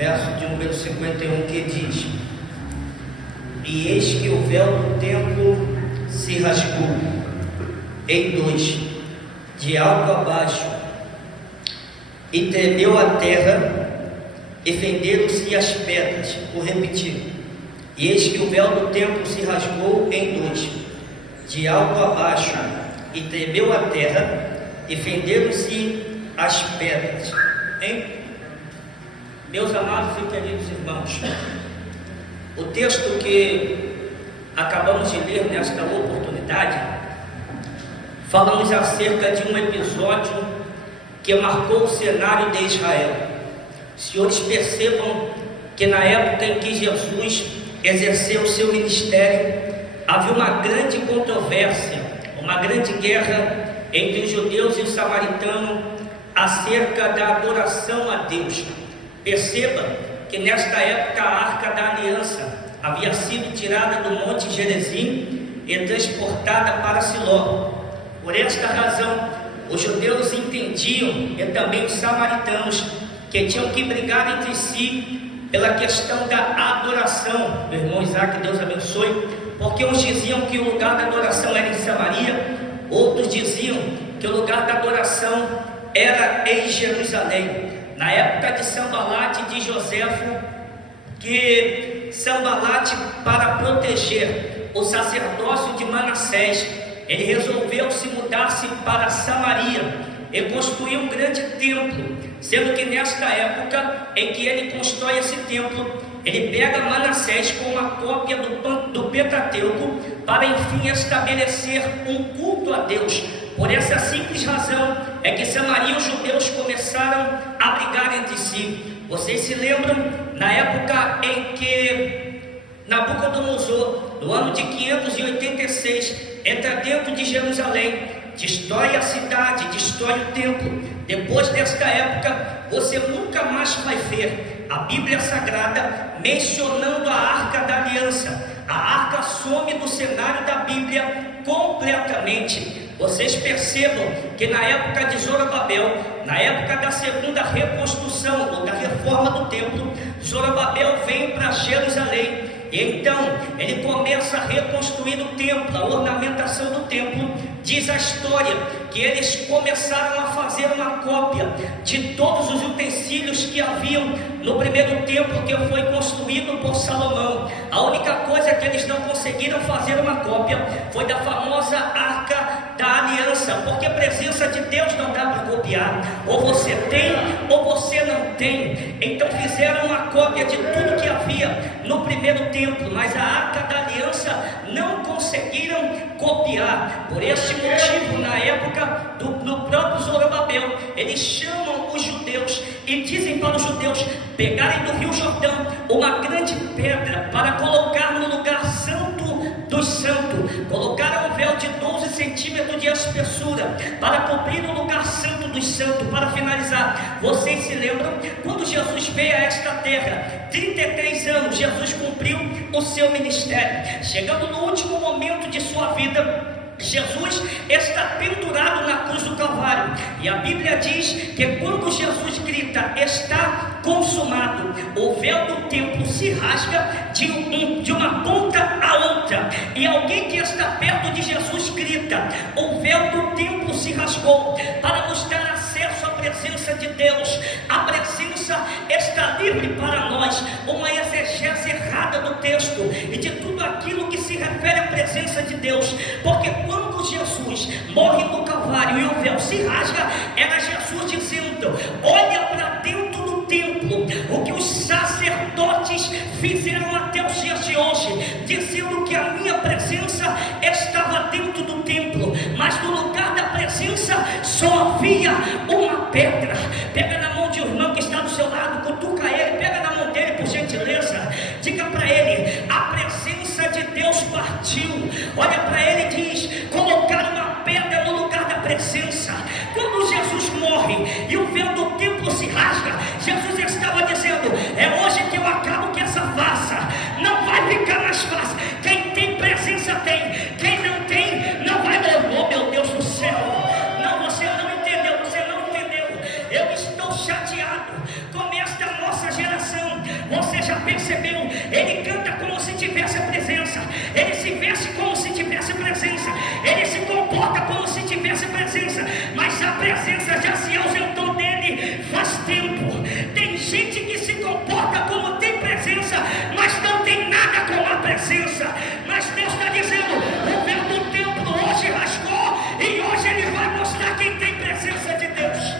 verso de número 51, que diz: e eis que o véu do templo se rasgou em dois, de alto a baixo, e tremeu a terra, e fenderam-se as pedras. Vou repetir: e eis que o véu do templo se rasgou em dois, de alto a baixo, e tremeu a terra, e fenderam-se as pedras. Hein? Meus amados e queridos irmãos, o texto que acabamos de ler nesta oportunidade fala-nos acerca de um episódio que marcou o cenário de Israel. Senhores, percebam que na época em que Jesus exerceu o seu ministério, havia uma grande controvérsia, uma grande guerra entre os judeus e os samaritanos acerca da adoração a Deus. Perceba que nesta época a Arca da Aliança havia sido tirada do Monte Gerizim e transportada para Siló. Por esta razão, os judeus entendiam, e também os samaritanos, que tinham que brigar entre si pela questão da adoração. Meu irmão Isaac, Deus abençoe, porque uns diziam que o lugar da adoração era em Samaria, outros diziam que o lugar da adoração era em Jerusalém. Na época de Sambalate e de Joséfo, que Sambalate, para proteger o sacerdócio de Manassés, ele resolveu se mudar-se para Samaria e construir um grande templo, sendo que nesta época em que ele constrói esse templo, ele pega Manassés com uma cópia do Pentateuco para enfim estabelecer um culto a Deus. Por essa simples razão é que Samaria e os judeus começaram a brigar entre si. Vocês se lembram, na época em que Nabucodonosor, no ano de 586, entra dentro de Jerusalém, destrói a cidade, destrói o templo. Depois desta época, você nunca mais vai ver a Bíblia Sagrada mencionando a Arca da Aliança. A arca some do cenário da Bíblia completamente. Vocês percebam que na época de Zorobabel, na época da segunda reconstrução ou da reforma do templo, Zorobabel vem para Jerusalém. E então ele começa a reconstruir o templo, a ornamentação do templo. Diz a história que eles começaram a fazer uma cópia de todos os utensílios que haviam no primeiro templo que foi construído por Salomão. A única coisa que eles não conseguiram fazer uma cópia foi da famosa Arca da Aliança, porque a presença de Deus não dá para copiar, ou você tem ou você não tem. Então fizeram uma cópia de tudo que havia no primeiro templo, mas a Arca da Aliança não conseguiram copiar. Por este motivo, na época do próprio Zorobabel, eles chamam os judeus e dizem para os judeus pegarem do Rio Jordão uma grande pedra para colocar no lugar santo dos santos. Colocaram um véu de 12 centímetros de espessura para cobrir o lugar santo dos santos. Para finalizar, vocês se lembram quando Jesus veio a esta terra? 33 anos Jesus cumpriu o seu ministério. Chegando no último momento de sua vida, Jesus está pendurado na cruz do Calvário, e a Bíblia diz que quando Jesus grita está consumado, o véu do templo se rasga de uma ponta a outra, e alguém que está perto de Jesus grita: o véu do templo se rasgou, para nos dar acesso à presença de Deus. A presença está livre para nós. Uma exegese errada do texto e de tudo aquilo que se refere à presença de Deus, porque quando Jesus morre no Calvário e o véu se rasga, era Jesus dizendo: olha para dentro do templo, o que os sacerdotes fizeram até os dias de hoje, dizendo que a minha presença estava dentro do templo, mas no lugar da presença só havia uma pedra. Pega na mão de um irmão que está do seu lado, cutuca ele, pega na mão dele por gentileza, diga para ele: a presença de Deus partiu. Olha para ele e diz: colocaram uma pedra no lugar da presença. Quando Jesus morre e o véu do templo se rasga, Jesus estava dizendo: é hoje que eu acabo com essa farsa, não vai ficar mais fácil. Quem tem presença tem, quem não tem não vai. Oh meu Deus do céu, não, você não entendeu, eu estou percebeu? Ele canta como se tivesse a presença, ele se veste como se tivesse a presença, ele se comporta como se tivesse a presença, mas a presença já se ausentou dele faz tempo. Tem gente que se comporta como tem presença, mas não tem nada com a presença. Mas Deus está dizendo: o véu do templo hoje rasgou, e hoje ele vai mostrar quem tem presença de Deus.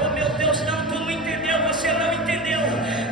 Oh meu Deus, não, tu não entendeu, você não entendeu,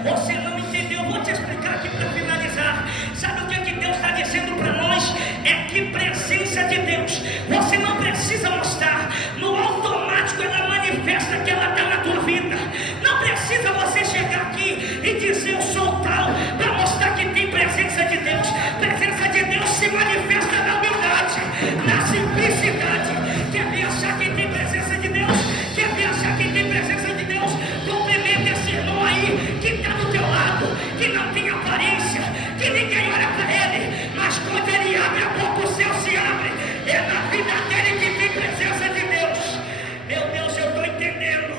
você não entendeu. Vou te explicar aqui para finalizar. Sabe o que Deus está dizendo para nós? É que presença de Deus você não precisa mostrar, no automático ela manifesta que ela está na tua vida. Não precisa você chegar aqui e dizer eu sou tal, para mostrar que tem presença de Deus. Presença de Deus se manifesta na humildade, na simplicidade. Quer ver achar que tem presença de Deus? Quer ver achar que tem presença de Deus? Cumprimenta esse irmão aí que está do teu lado, que não tem aparência, que ninguém olha para ele, mas quando ele abre a boca o céu se abre. É na vida dele que tem presença de Deus. Meu Deus, eu estou entendendo,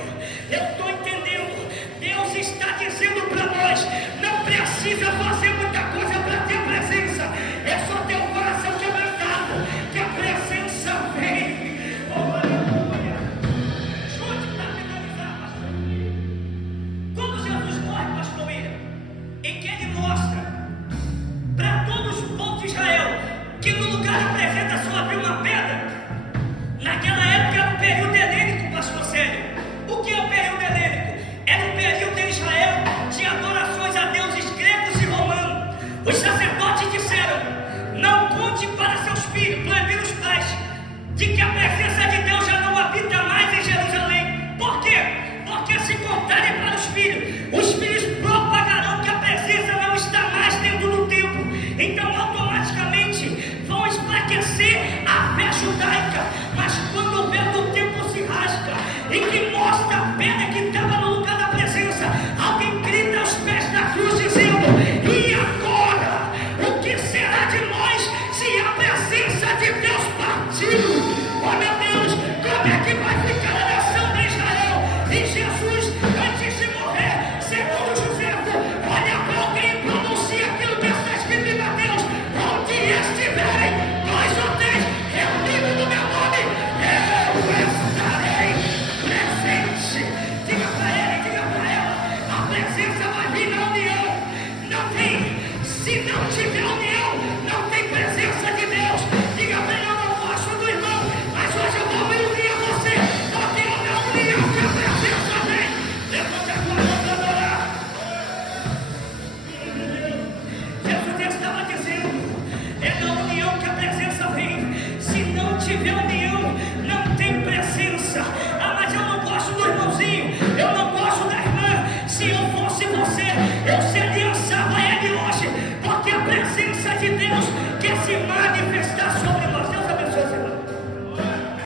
eu estou entendendo. Deus está dizendo para nós: não precisa fazer muita coisa para ter presença, é só ter o coração quebrantado, que a presença vem. Oh, aleluia. Chute para finalizar, pastor. Quando Jesus morre, pastor William, em que ele mostra para todos os povos de Israel que no lugar da presença só havia uma pedra. Naquela época era um período helênico, pastor Célio. O que é o período helênico? Era um período em Israel de adorações a deuses gregos e romanos. Os sacerdotes disseram: não conte para seus filhos, proibiram os pais, de que a presença de Deus já não habita mais em Jerusalém. Por quê? Porque se contarem para os filhos